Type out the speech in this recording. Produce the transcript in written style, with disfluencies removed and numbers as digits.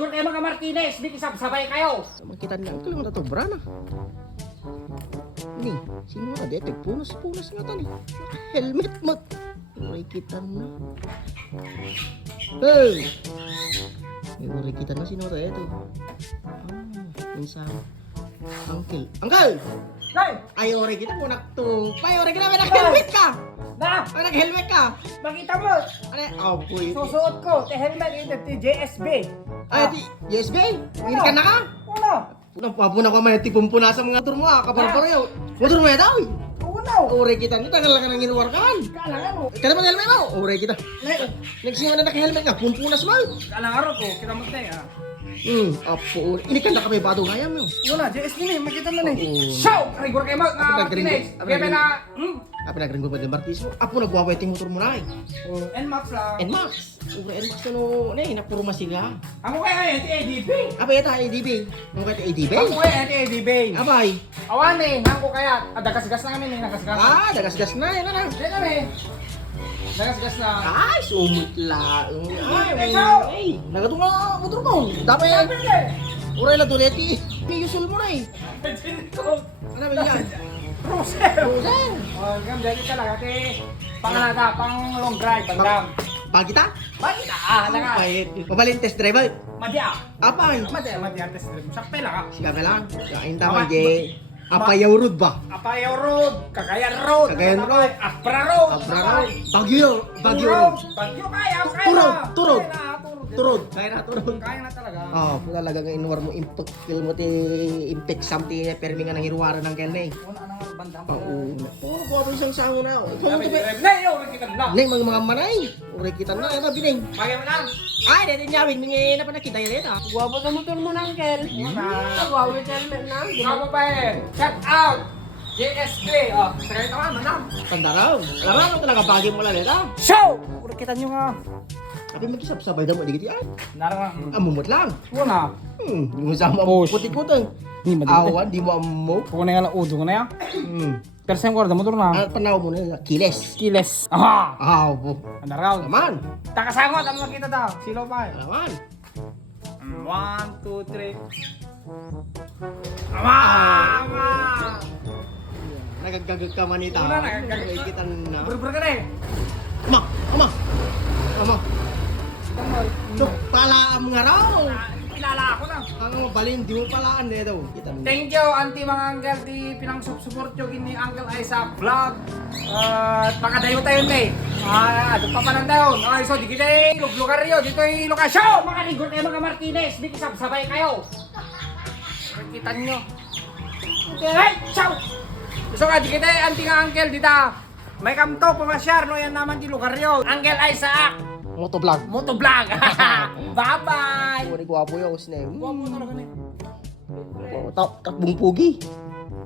rigor kayo mga Martinez, di kisabsabay kayo. Makita niya, ito lang ito, brana. Ini, sino nga dito? Punas nga tani. Helmet mo. May kita na. Hey! May kita na, sino nga dito? Minsan. Uncle. Uncle! Nay! Ay, ore kita mo nakto. Ay, ore kita, may nag-helmet ka! Na! May nag-helmet ka! Makita mo! Ano? Oh, boy. Susuot ko, te helmet ito, ti JSB. Ay, di, yes, babe. Hindi ka na ka? Uno! Napapuna ka man, tipumpunas sa mga motor mo ah. Kapar-paro yun. Motor mo yun daw. Uno! Ore kita, hindi tagal ka nang inuwarkan. Kalangan mo. Kada mo helmet mo? Ore kita. Nagsinga na naka-helmet ka, pumpunas mo. Kalangan ko, kita mo tayo ah. Apo. Ini kan kami bado ngayam mo. Una, JSB ni, makita mo Oo. ni. Show! Rigor kayo mga Martinez. Kaya may na, Apa nagring ko pa din Martis mo? Apo nagwaweting motor mo na eh. NMAX lang. NMAX. Ure NMAX no, ne napuro masiga. Ako kaya ito ADB. Apa yata ADB? Mo kay ADB? Ako kaya ito ADB. Abay. Awan eh, ako kaya. Dagas-gas na kami ni, nagasgas. Dagas-gas na yan na. Kaya kami. Dagas-gas na. Ay, sumut la. Ay, ikaw! Ay, nagatunga motor mo. Dapat ure la tuleti. Ni usul mo na eh. Ano ba yan? Cruiser! Cruiser. Oh, gam dali talaga kay pangalata, pang long drive, bandam. Pagita? Bakit ah, nga. Mabalin test drive. Madya. Apay. Madya artist drive. Sakpe lang ah. Siya ka lang. Kain tama je. Apayaw road ba? Apayaw Road, Cagayan Road, Cagayan Road. Afra Road, Abra road. Bagyo road. Bagyo kaya, kaya Turod, na. turod. Kaya na, Turod. Kaya na turod. Kaya na talaga. Oh, talaga nga inuwar mo impekil mo ti impek something na permi nga nang hiruwaran ng kelne. Una nang bandam. Oo. Puro ko abang sang sango na. Sabi ni Rev, "Nay, yo, kita na." Nay mga manay. Uri kita na ito bining. Bagay mo lang. Ay, dito nyawin mingi na pa nakita yun ito. Guwapo na motor mo na, Uncle. Guwapo yung helmet na. Kamu pa eh. Shout out. JSB. Oh, sakay ka man, manam. Tanda raw. Alam mo talaga bagay mo lang ito. Show! Ura kita nyo nga. Tapi mag-isap-sabay daw mo di kiti ay. Narang. Amumot lang. Una. Di mo sama Push. putik-puteng. Ni madali. Awan, di mo amo. Kung na nga udo ko na yan. Pero sa'yo ko, motor na. Ang panaw mo na kiles. Kiles. Aha! Ah, po. Anaraw. Naman. Takasangot, ano makita daw? Silo pa eh. Naman. 1, 2, 3. Ama! Ama! Nagagagag ka man ito. Wala, nagagagag ka. Kita na. Bro-bro ka na eh. Ama! Ama! Ama! Tangol. Dok, palaam nga raw. Kilala ako na. Ang balin, di mo palaan na ito. Kita na. Thank you, auntie mga uncle, di pinang-support yung ni Uncle Isaac Vlog. At makadayo tayo na eh. Doon pa pa lang tayo. Okay, so di kita lugar yun. Dito yung lokasyon. Mga rigor kayo mga Martinez. Di kisabsabay kayo. Kita nyo. Okay, ciao! So nga, di kita auntie nga uncle, dita. May kamto, pumasyar, no? Yan naman di lugar yun. Uncle Isaac. Motovlog. Motovlog. Bye-bye! Uri gwapo yun. Usne. Guwapo talaga na eh. Takbong pugi.